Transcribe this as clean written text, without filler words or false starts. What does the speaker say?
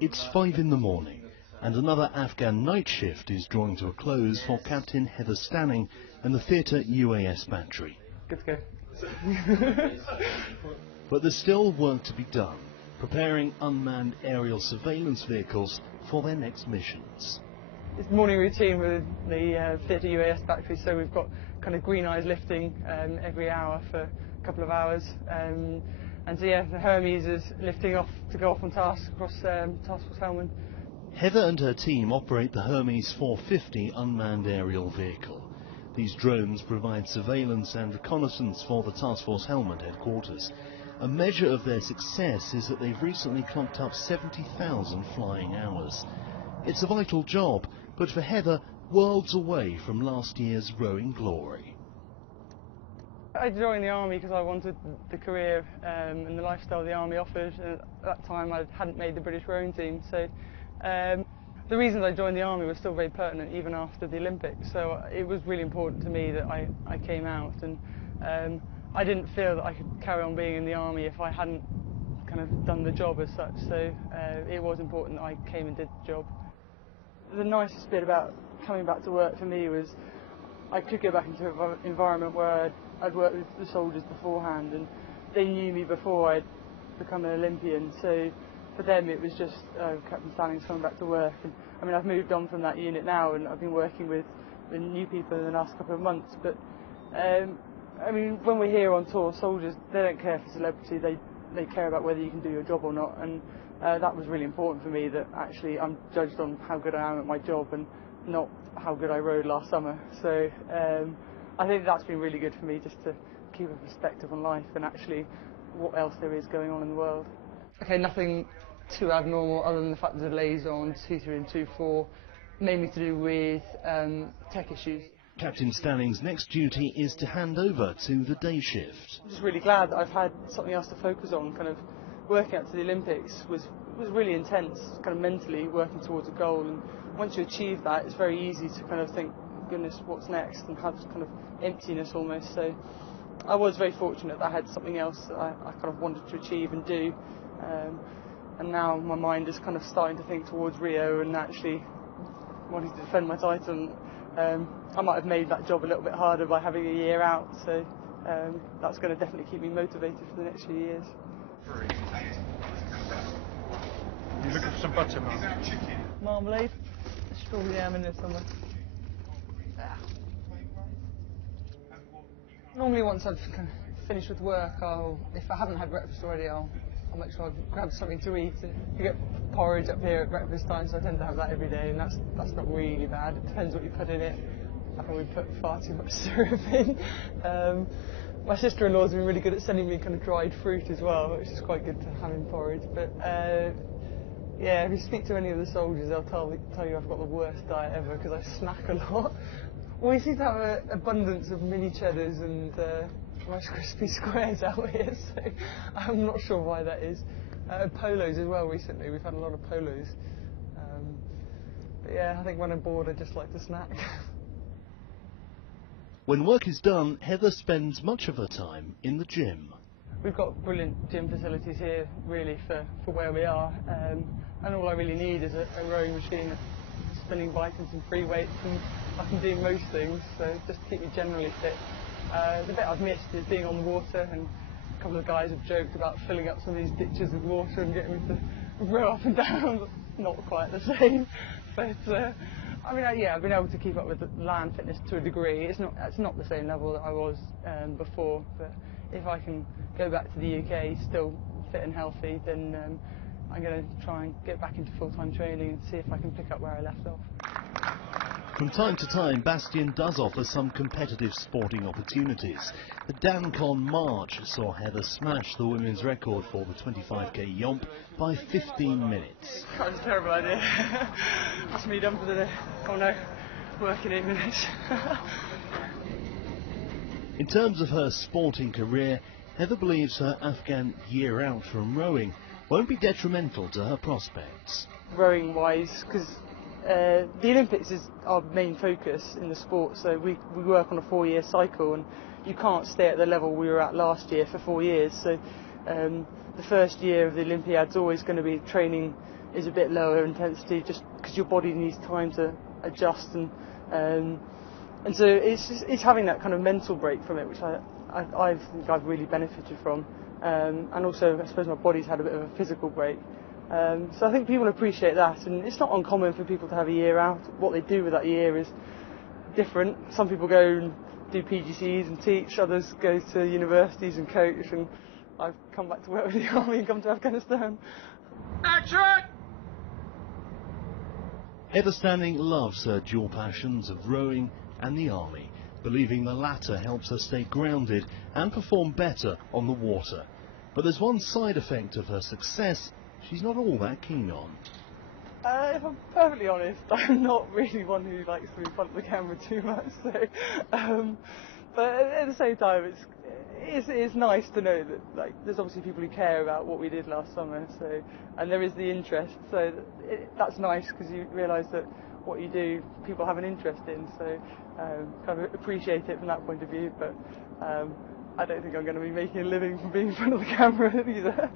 It's 5 in the morning, and another Afghan night shift is drawing to a close for Captain Heather Stanning and the theatre UAS battery. Good to go. But there's still work to be done, preparing unmanned aerial surveillance vehicles for their next missions. It's morning routine with the theatre UAS battery, so we've got kind of green eyes lifting every hour for a couple of hours. And so yeah, the Hermes is lifting off to go off on task across Task Force Helmand. Heather and her team operate the Hermes 450 unmanned aerial vehicle. These drones provide surveillance and reconnaissance for the Task Force Helmand headquarters. A measure of their success is that they've recently clocked up 70,000 flying hours. It's a vital job, but for Heather, worlds away from last year's rowing glory. I joined the army because I wanted the career and the lifestyle the army offered. And at that time I hadn't made the British rowing team, so the reasons I joined the army were still very pertinent even after the Olympics. So it was really important to me that I came out, and I didn't feel that I could carry on being in the army if I hadn't kind of done the job as such. So it was important that I came and did the job. The nicest bit about coming back to work for me was I could go back into an environment where I'd worked with the soldiers beforehand, and they knew me before I'd become an Olympian. So for them it was just Captain Stanning's coming back to work. And I mean, I've moved on from that unit now, and I've been working with the new people in the last couple of months. But I mean, when we're here on tour, soldiers, they don't care for celebrity. They care about whether you can do your job or not. And that was really important for me, that actually I'm judged on how good I am at my job and not how good I rowed last summer. So I think that's been really good for me, just to keep a perspective on life and actually what else there is going on in the world. Okay, nothing too abnormal other than the fact that the delays on 2-3 and 2-4, mainly to do with tech issues. Captain Stanning's next duty is to hand over to the day shift. I'm just really glad that I've had something else to focus on. Kind of working up to the Olympics was really intense, kind of mentally working towards a goal, and once you achieve that, it's very easy to kind of think, goodness, what's next, and have this kind of emptiness almost. So I was very fortunate that I had something else that I kind of wanted to achieve and do, and now my mind is kind of starting to think towards Rio and actually wanting to defend my title. I might have made that job a little bit harder by having a year out, so that's going to definitely keep me motivated for the next few years. You're looking for some butter, Mum? Marmalade? Strawberry jam in there somewhere. Normally once I've kind of finished with work, if I haven't had breakfast already, I'll make sure I've grabbed something to eat. You get porridge up here at breakfast time, so I tend to have that every day, and that's not really bad. It depends what you put in it. I probably put far too much syrup in. My sister-in-law's been really good at sending me kind of dried fruit as well, which is quite good to have in porridge. But yeah, if you speak to any of the soldiers, they'll tell you I've got the worst diet ever because I snack a lot. We seem to have an abundance of mini cheddars and Rice Krispie squares out here, so I'm not sure why that is. Polos as well recently, we've had a lot of polos. But yeah, I think when I'm bored I just like to snack. When work is done, Heather spends much of her time in the gym. We've got brilliant gym facilities here, really, for where we are. And all I really need is a rowing machine, spinning bikes and free weights, and I can do most things, so just to keep me generally fit. The bit I've missed is being on the water, and a couple of guys have joked about filling up some of these ditches with water and getting me to row up and down. Not quite the same, but I mean, yeah, I've been able to keep up with the land fitness to a degree. It's not the same level that I was before, but if I can go back to the UK still fit and healthy, then I'm going to try and get back into full-time training and see if I can pick up where I left off. From time to time, Bastion does offer some competitive sporting opportunities. The Dancon March saw Heather smash the women's record for the 25k yomp by 15 minutes. That was a terrible idea. That's me done for the day. Oh no, work in 8 minutes. In terms of her sporting career, Heather believes her Afghan year out from rowing won't be detrimental to her prospects. Rowing-wise, because the Olympics is our main focus in the sport, so we work on a 4-year cycle, and you can't stay at the level we were at last year for 4 years. So the first year of the Olympiad's always going to be training is a bit lower intensity, just because your body needs time to adjust, and so it's having that kind of mental break from it, which I think I've really benefited from, and also I suppose my body's had a bit of a physical break. So I think people appreciate that, and it's not uncommon for people to have a year out. What they do with that year is different. Some people go and do PGCEs and teach, others go to universities and coach, and I've come back to work with the army and come to Afghanistan. Action! Heather Stanning loves her dual passions of rowing and the army, believing the latter helps her stay grounded and perform better on the water. But there's one side effect of her success she's not all that keen on. If I'm perfectly honest, I'm not really one who likes to be in front of the camera too much. So, but at the same time, it's nice to know that there's obviously people who care about what we did last summer. So, and there is the interest. So that's nice, because you realise that what you do, people have an interest in. So kind of appreciate it from that point of view. But I don't think I'm going to be making a living from being in front of the camera either.